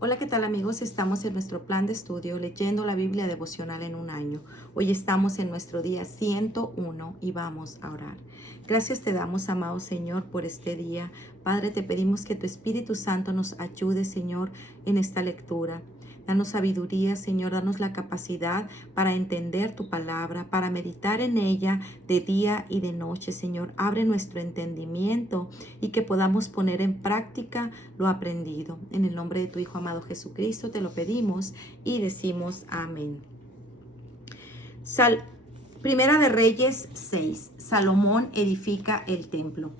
Hola, ¿qué tal amigos? Estamos en nuestro plan de estudio leyendo la Biblia devocional en un año. Hoy estamos en nuestro día 101 y vamos a orar. Gracias te damos, amado Señor, por este día. Padre, te pedimos que tu Espíritu Santo nos ayude, Señor, en esta lectura. Danos sabiduría, Señor, danos la capacidad para entender tu palabra, para meditar en ella de día y de noche, Señor. Abre nuestro entendimiento y que podamos poner en práctica lo aprendido. En el nombre de tu Hijo amado Jesucristo te lo pedimos y decimos amén. Primera de Reyes 6. Salomón edifica el templo.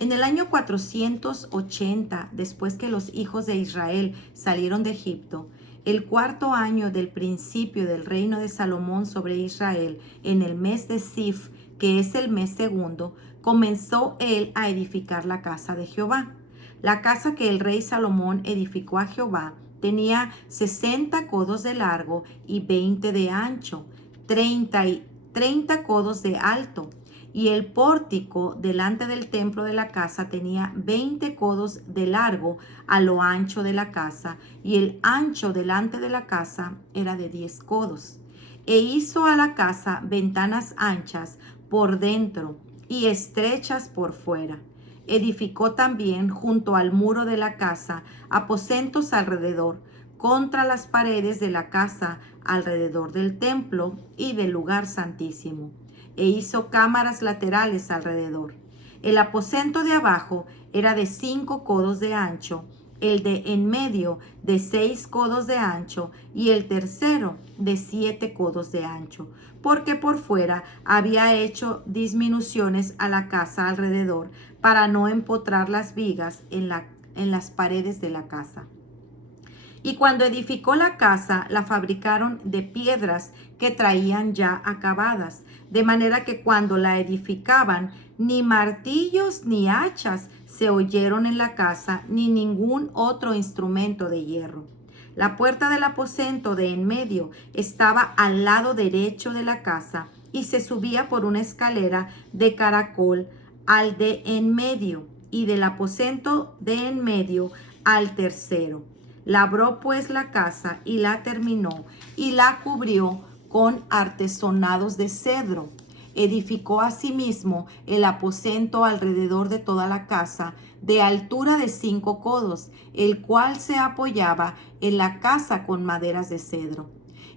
En el año 480, después que los hijos de Israel salieron de Egipto, el cuarto año del principio del reino de Salomón sobre Israel, en el mes de Sif, que es el mes segundo, comenzó él a edificar la casa de Jehová. La casa que el rey Salomón edificó a Jehová tenía 60 codos de largo y 20 de ancho, 30 codos de alto. Y el pórtico delante del templo de la casa tenía 20 codos de largo a lo ancho de la casa, y el ancho delante de la casa era de 10 codos. E hizo a la casa ventanas anchas por dentro y estrechas por fuera. Edificó también junto al muro de la casa aposentos alrededor, contra las paredes de la casa, alrededor del templo y del lugar santísimo, e hizo cámaras laterales alrededor. El aposento de abajo era de 5 codos de ancho, el de en medio de 6 codos de ancho y el tercero de 7 codos de ancho, porque por fuera había hecho disminuciones a la casa alrededor para no empotrar las vigas en las paredes de la casa. Y cuando edificó la casa, la fabricaron de piedras que traían ya acabadas, de manera que cuando la edificaban, ni martillos ni hachas se oyeron en la casa, ni ningún otro instrumento de hierro. La puerta del aposento de en medio estaba al lado derecho de la casa y se subía por una escalera de caracol al de en medio, y del aposento de en medio al tercero. Labró pues la casa y la terminó y la cubrió con artesonados de cedro. Edificó asimismo el aposento alrededor de toda la casa, de altura de 5 codos, el cual se apoyaba en la casa con maderas de cedro.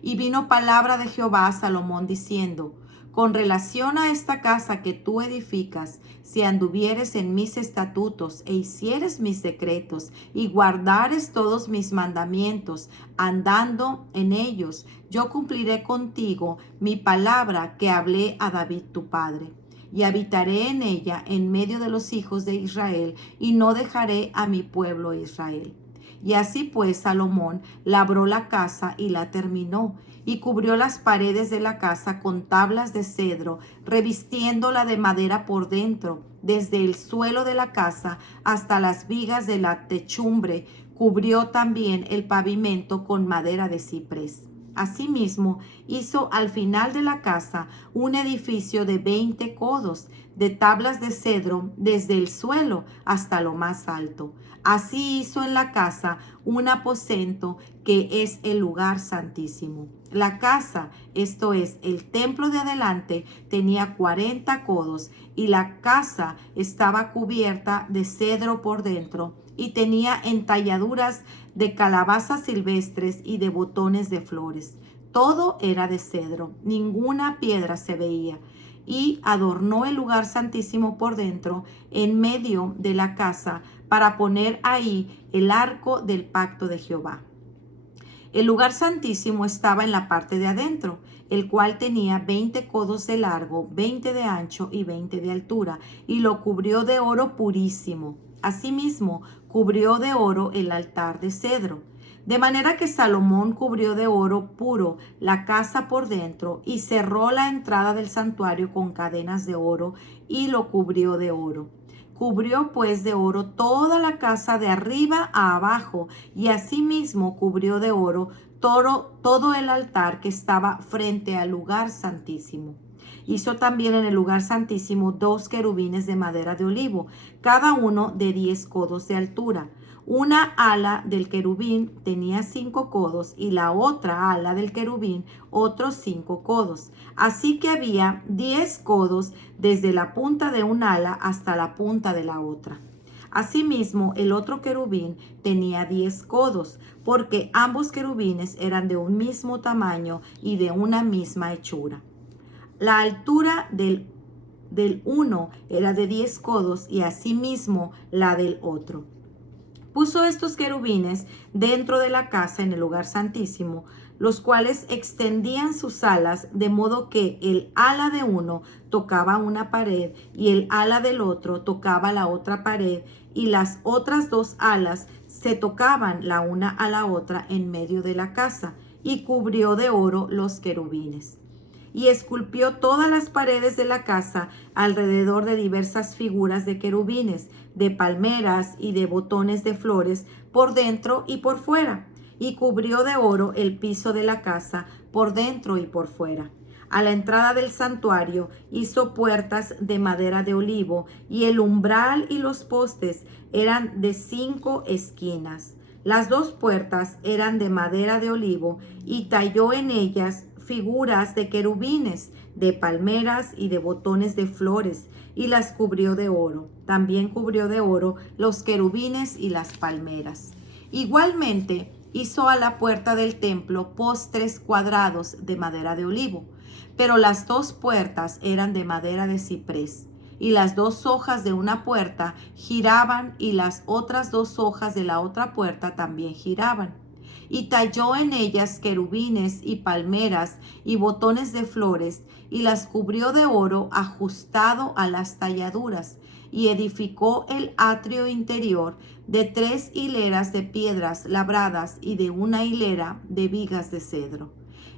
Y vino palabra de Jehová a Salomón diciendo: con relación a esta casa que tú edificas, si anduvieres en mis estatutos e hicieres mis decretos y guardares todos mis mandamientos, andando en ellos, yo cumpliré contigo mi palabra que hablé a David tu padre. Y habitaré en ella en medio de los hijos de Israel, y no dejaré a mi pueblo Israel. Y así pues Salomón labró la casa y la terminó, y cubrió las paredes de la casa con tablas de cedro, revistiéndola de madera por dentro, desde el suelo de la casa hasta las vigas de la techumbre. Cubrió también el pavimento con madera de ciprés. Asimismo, hizo al final de la casa un edificio de 20 codos, de tablas de cedro desde el suelo hasta lo más alto. Así hizo en la casa un aposento que es el lugar santísimo. La casa, esto es, el templo de adelante, tenía 40 codos, y la casa estaba cubierta de cedro por dentro, y tenía entalladuras de calabazas silvestres y de botones de flores. Todo era de cedro, ninguna piedra se veía. Y adornó el lugar santísimo por dentro, en medio de la casa, para poner ahí el arco del pacto de Jehová. El lugar santísimo estaba en la parte de adentro, el cual tenía 20 codos de largo, 20 de ancho y 20 de altura, y lo cubrió de oro purísimo. Asimismo, cubrió de oro el altar de cedro. De manera que Salomón cubrió de oro puro la casa por dentro, y cerró la entrada del santuario con cadenas de oro, y lo cubrió de oro. Cubrió pues de oro toda la casa de arriba a abajo, y asimismo cubrió de oro todo el altar que estaba frente al lugar santísimo. Hizo también en el lugar santísimo 2 querubines de madera de olivo, cada uno de 10 codos de altura. Una ala del querubín tenía 5 codos y la otra ala del querubín otros 5 codos. Así que había 10 codos desde la punta de un ala hasta la punta de la otra. Asimismo, el otro querubín tenía 10 codos, porque ambos querubines eran de un mismo tamaño y de una misma hechura. La altura del uno era de 10 codos y asimismo la del otro. Puso estos querubines dentro de la casa en el lugar santísimo, los cuales extendían sus alas de modo que el ala de uno tocaba una pared y el ala del otro tocaba la otra pared, y las otras dos alas se tocaban la una a la otra en medio de la casa, y cubrió de oro los querubines. Y esculpió todas las paredes de la casa alrededor de diversas figuras de querubines, de palmeras y de botones de flores por dentro y por fuera, y cubrió de oro el piso de la casa por dentro y por fuera. A la entrada del santuario hizo puertas de madera de olivo, y el umbral y los postes eran de 5 esquinas. Las 2 puertas eran de madera de olivo, y talló en ellas figuras de querubines, de palmeras y de botones de flores, y las cubrió de oro. También cubrió de oro los querubines y las palmeras. Igualmente hizo a la puerta del templo postes cuadrados de madera de olivo, pero las 2 puertas eran de madera de ciprés, y las 2 hojas de una puerta giraban, y las otras 2 hojas de la otra puerta también giraban. Y talló en ellas querubines y palmeras y botones de flores, y las cubrió de oro ajustado a las talladuras, y edificó el atrio interior de 3 hileras de piedras labradas y de una hilera de vigas de cedro.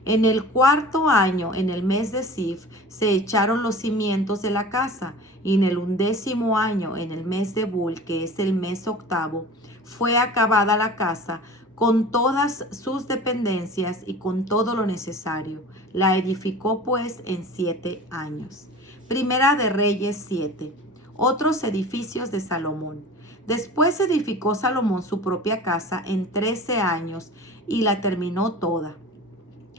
En el 4º año, en el mes de Sif, se echaron los cimientos de la casa, y en el 11º año, en el mes de Bul, que es el mes 8º, fue acabada la casa con todas sus dependencias y con todo lo necesario. La edificó pues en 7 años. Primera de Reyes 7. Otros edificios de Salomón. Después edificó Salomón su propia casa en 13 años y la terminó toda.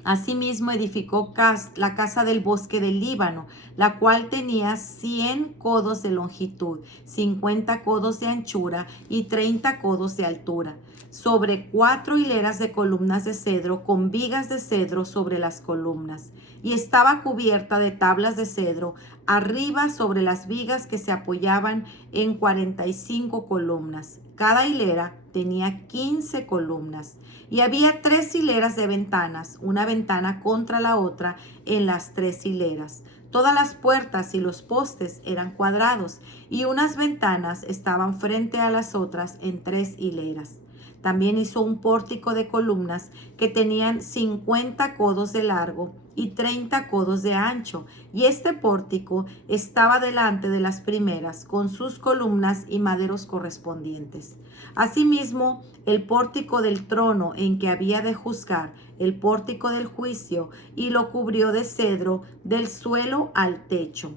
Asimismo edificó la casa del bosque del Líbano, la cual tenía 100 codos de longitud, 50 codos de anchura y 30 codos de altura, sobre 4 hileras de columnas de cedro, con vigas de cedro sobre las columnas. Y estaba cubierta de tablas de cedro arriba sobre las vigas que se apoyaban en 45 columnas. Cada hilera tenía 15 columnas. Y había 3 hileras de ventanas, una ventana contra la otra en las 3 hileras. Todas las puertas y los postes eran cuadrados, y unas ventanas estaban frente a las otras en 3 hileras. También hizo un pórtico de columnas que tenían 50 codos de largo y 30 codos de ancho, y este pórtico estaba delante de las primeras, con sus columnas y maderos correspondientes. Asimismo, el pórtico del trono en que había de juzgar, el pórtico del juicio, y lo cubrió de cedro del suelo al techo.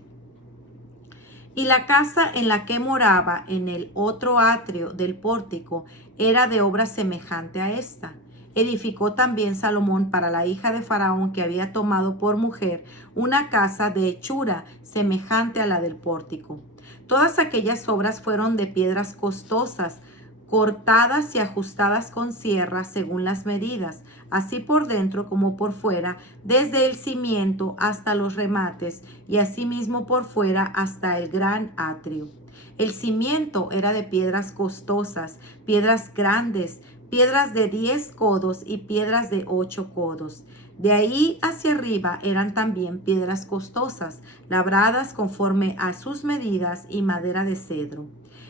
Y la casa en la que moraba en el otro atrio del pórtico era de obra semejante a esta. Edificó también Salomón para la hija de Faraón, que había tomado por mujer, una casa de hechura semejante a la del pórtico. Todas aquellas obras fueron de piedras costosas, cortadas y ajustadas con sierra según las medidas, así por dentro como por fuera, desde el cimiento hasta los remates, y asimismo por fuera hasta el gran atrio. El cimiento era de piedras costosas, piedras grandes, piedras de 10 codos y piedras de 8 codos. De ahí hacia arriba eran también piedras costosas, labradas conforme a sus medidas, y madera de cedro.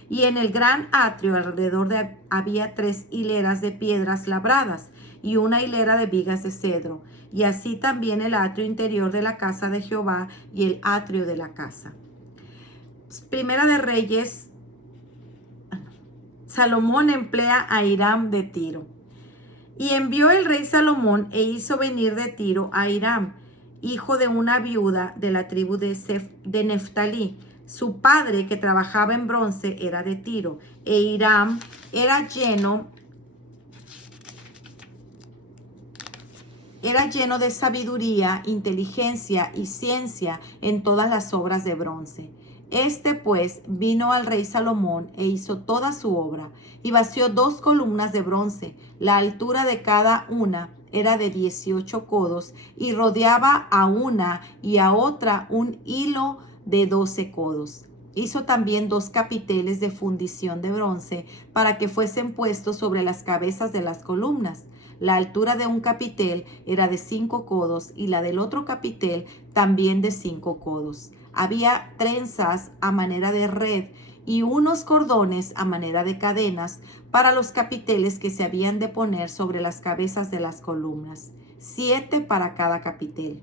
Y en el gran atrio alrededor había 3 hileras de piedras labradas y una hilera de vigas de cedro, y así también el atrio interior de la casa de Jehová y el atrio de la casa. Primera de Reyes, Salomón emplea a Hiram de Tiro. Y envió el rey Salomón e hizo venir de Tiro a Hiram, hijo de una viuda de la tribu de Neftalí, Su padre, que trabajaba en bronce, era de Tiro, e Hiram era lleno de sabiduría, inteligencia y ciencia en todas las obras de bronce. Este pues vino al rey Salomón e hizo toda su obra, y vació 2 columnas de bronce. La altura de cada una era de 18 codos, y rodeaba a una y a otra un hilo de 12 codos. Hizo también 2 capiteles de fundición de bronce para que fuesen puestos sobre las cabezas de las columnas. La altura de un capitel era de 5 codos y la del otro capitel también de 5 codos. Había trenzas a manera de red y unos cordones a manera de cadenas para los capiteles que se habían de poner sobre las cabezas de las columnas, 7 para cada capitel.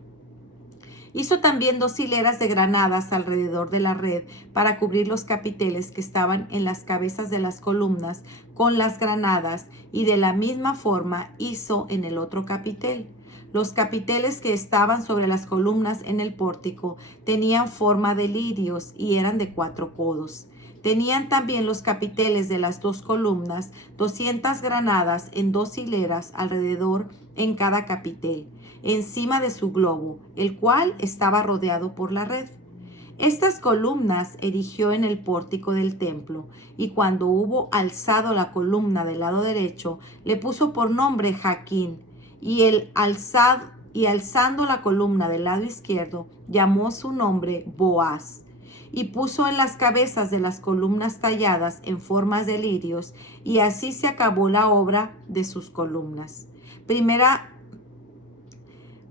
Hizo también 2 hileras de granadas alrededor de la red para cubrir los capiteles que estaban en las cabezas de las columnas con las granadas, y de la misma forma hizo en el otro capitel. Los capiteles que estaban sobre las columnas en el pórtico tenían forma de lirios y eran de 4 codos. Tenían también los capiteles de las 2 columnas 200 granadas en 2 hileras alrededor en cada capitel, encima de su globo, el cual estaba rodeado por la red. Estas columnas erigió en el pórtico del templo, y cuando hubo alzado la columna del lado derecho, le puso por nombre Jaquín, y alzando la columna del lado izquierdo, llamó su nombre Boaz. Y puso en las cabezas de las columnas talladas en formas de lirios, y así se acabó la obra de sus columnas. Primera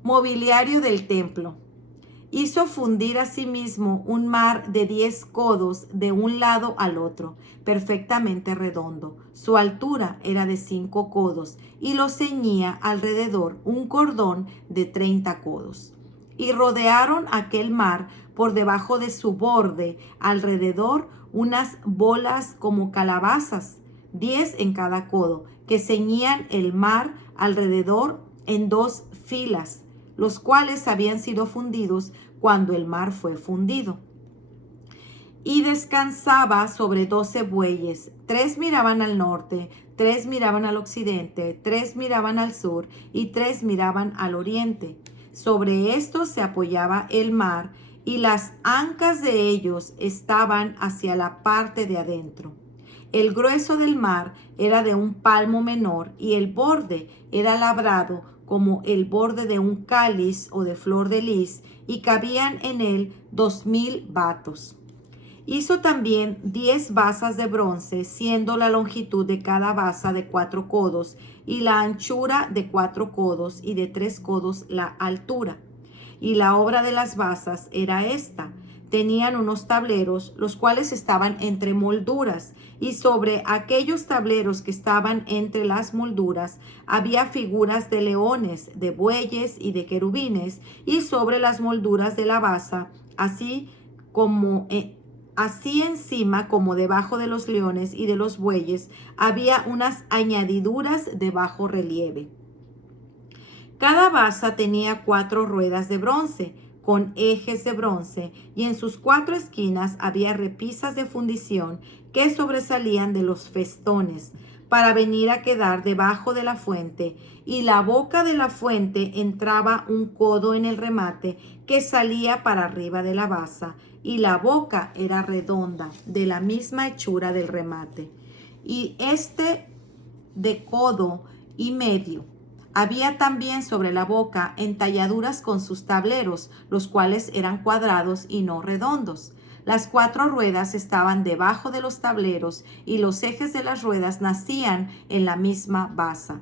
mobiliario del templo. Hizo fundir asimismo un mar de 10 codos de un lado al otro, perfectamente redondo. Su altura era de 5 codos y lo ceñía alrededor un cordón de 30 codos. Y rodearon aquel mar por debajo de su borde alrededor unas bolas como calabazas, 10 en cada codo, que ceñían el mar alrededor en 2 filas, los cuales habían sido fundidos cuando el mar fue fundido. Y descansaba sobre 12 bueyes, 3 miraban al norte, 3 miraban al occidente, 3 miraban al sur y 3 miraban al oriente. Sobre estos se apoyaba el mar, y las ancas de ellos estaban hacia la parte de adentro. El grueso del mar era de un palmo menor, y el borde era labrado como el borde de un cáliz o de flor de lis, y cabían en él 2000 batos. Hizo también 10 basas de bronce, siendo la longitud de cada basa de 4 codos, y la anchura de 4 codos, y de 3 codos la altura. Y la obra de las basas era esta: tenían unos tableros, los cuales estaban entre molduras, y sobre aquellos tableros que estaban entre las molduras había figuras de leones, de bueyes y de querubines, y sobre las molduras de la basa, así encima como debajo de los leones y de los bueyes, había unas añadiduras de bajo relieve. Cada basa tenía 4 ruedas de bronce, con ejes de bronce, y en sus 4 esquinas había repisas de fundición que sobresalían de los festones, para venir a quedar debajo de la fuente, y la boca de la fuente entraba un codo en el remate que salía para arriba de la basa, y la boca era redonda, de la misma hechura del remate, y de codo y medio. Había también sobre la boca entalladuras con sus tableros, los cuales eran cuadrados y no redondos. Las 4 ruedas estaban debajo de los tableros, y los ejes de las ruedas nacían en la misma basa.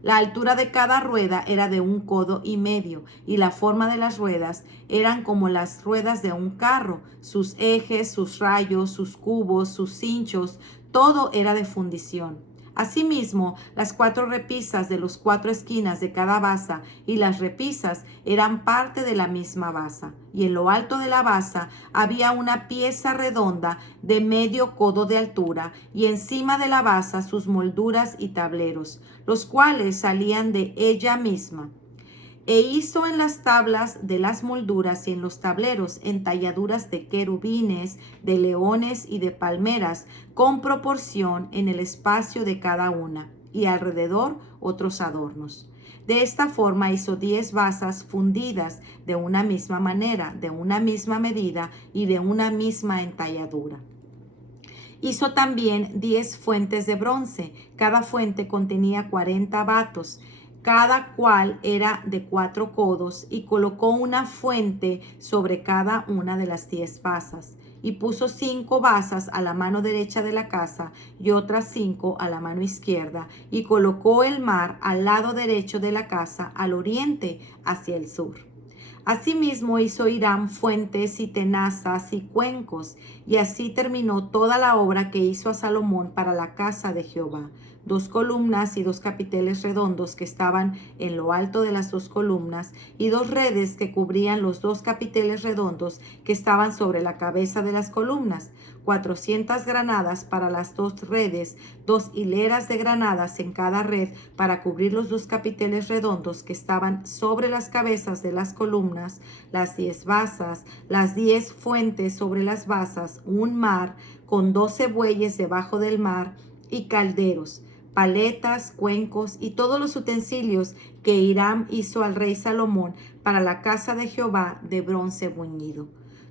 La altura de cada rueda era de 1 codo y medio, y la forma de las ruedas eran como las ruedas de un carro. Sus ejes, sus rayos, sus cubos, sus cinchos, todo era de fundición. Asimismo, las 4 repisas de las 4 esquinas de cada basa y las repisas eran parte de la misma basa. Y en lo alto de la basa había una pieza redonda de medio codo de altura, y encima de la basa sus molduras y tableros, los cuales salían de ella misma. E hizo en las tablas de las molduras y en los tableros entalladuras de querubines, de leones y de palmeras, con proporción en el espacio de cada una, y alrededor otros adornos. De esta forma hizo 10 basas fundidas de una misma manera, de una misma medida y de una misma entalladura. Hizo también 10 fuentes de bronce. Cada fuente contenía 40 batos, cada cual era de 4 codos, y colocó una fuente sobre cada una de las 10 basas. Y puso 5 basas a la mano derecha de la casa y otras 5 a la mano izquierda, y colocó el mar al lado derecho de la casa, al oriente, hacia el sur. Asimismo hizo Hiram fuentes y tenazas y cuencos, y así terminó toda la obra que hizo a Salomón para la casa de Jehová. 2 columnas y 2 capiteles redondos que estaban en lo alto de las 2 columnas, y 2 redes que cubrían los 2 capiteles redondos que estaban sobre la cabeza de las columnas. 400 granadas para las 2 redes, 2 hileras de granadas en cada red para cubrir los 2 capiteles redondos que estaban sobre las cabezas de las columnas, las 10 basas, las 10 fuentes sobre las basas, un mar con 12 bueyes debajo del mar y calderos, paletas, cuencos y todos los utensilios que Hiram hizo al rey Salomón para la casa de Jehová de bronce bruñido.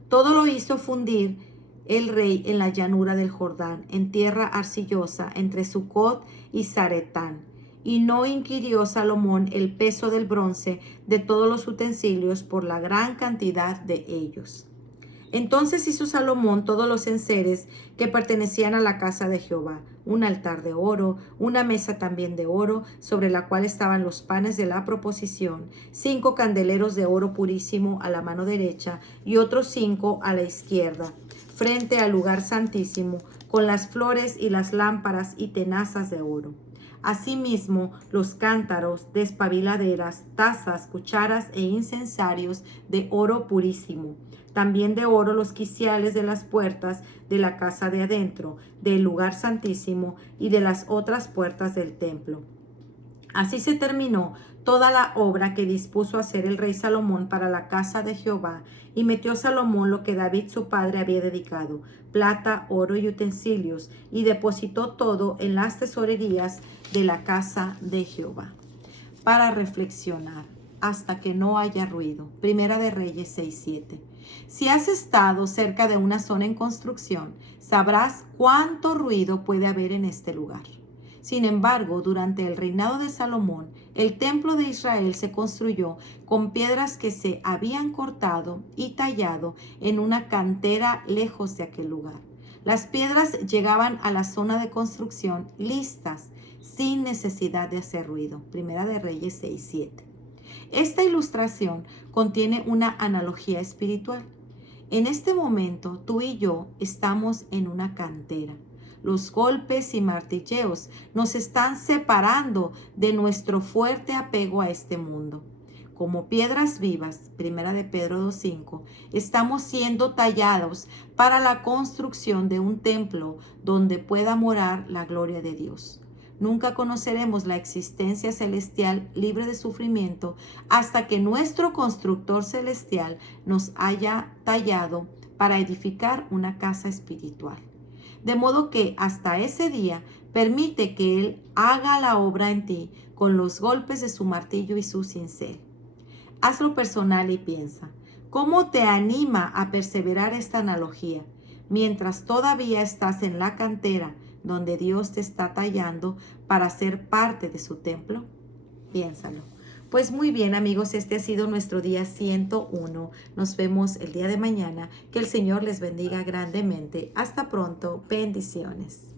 Todo lo hizo fundir el rey en la llanura del Jordán, en tierra arcillosa, entre Sucot y Zaretán. Y no inquirió Salomón el peso del bronce de todos los utensilios por la gran cantidad de ellos. Entonces hizo Salomón todos los enseres que pertenecían a la casa de Jehová, un altar de oro, una mesa también de oro, sobre la cual estaban los panes de la proposición, 5 candeleros de oro purísimo a la mano derecha y otros 5 a la izquierda, frente al lugar santísimo, con las flores y las lámparas y tenazas de oro. Asimismo, los cántaros, despabiladeras, tazas, cucharas e incensarios de oro purísimo. También de oro los quiciales de las puertas de la casa de adentro, del lugar santísimo y de las otras puertas del templo. Así se terminó toda la obra que dispuso hacer el rey Salomón para la casa de Jehová, y metió Salomón lo que David su padre había dedicado, plata, oro y utensilios, y depositó todo en las tesorerías de la casa de Jehová. Para reflexionar, hasta que no haya ruido. Primera de Reyes 6:7. Si has estado cerca de una zona en construcción, sabrás cuánto ruido puede haber en este lugar. Sin embargo, durante el reinado de Salomón, el templo de Israel se construyó con piedras que se habían cortado y tallado en una cantera lejos de aquel lugar. Las piedras llegaban a la zona de construcción listas, sin necesidad de hacer ruido. Primera de Reyes 6:7. Esta ilustración contiene una analogía espiritual. En este momento, tú y yo estamos en una cantera. Los golpes y martilleos nos están separando de nuestro fuerte apego a este mundo. Como piedras vivas, Primera de Pedro 2:5, estamos siendo tallados para la construcción de un templo donde pueda morar la gloria de Dios. Nunca conoceremos la existencia celestial libre de sufrimiento hasta que nuestro constructor celestial nos haya tallado para edificar una casa espiritual. De modo que hasta ese día permite que Él haga la obra en ti con los golpes de su martillo y su cincel. Hazlo personal y piensa, ¿cómo te anima a perseverar esta analogía mientras todavía estás en la cantera donde Dios te está tallando para ser parte de su templo? Piénsalo. Pues muy bien, amigos, este ha sido nuestro día 101. Nos vemos el día de mañana. Que el Señor les bendiga grandemente. Hasta pronto. Bendiciones.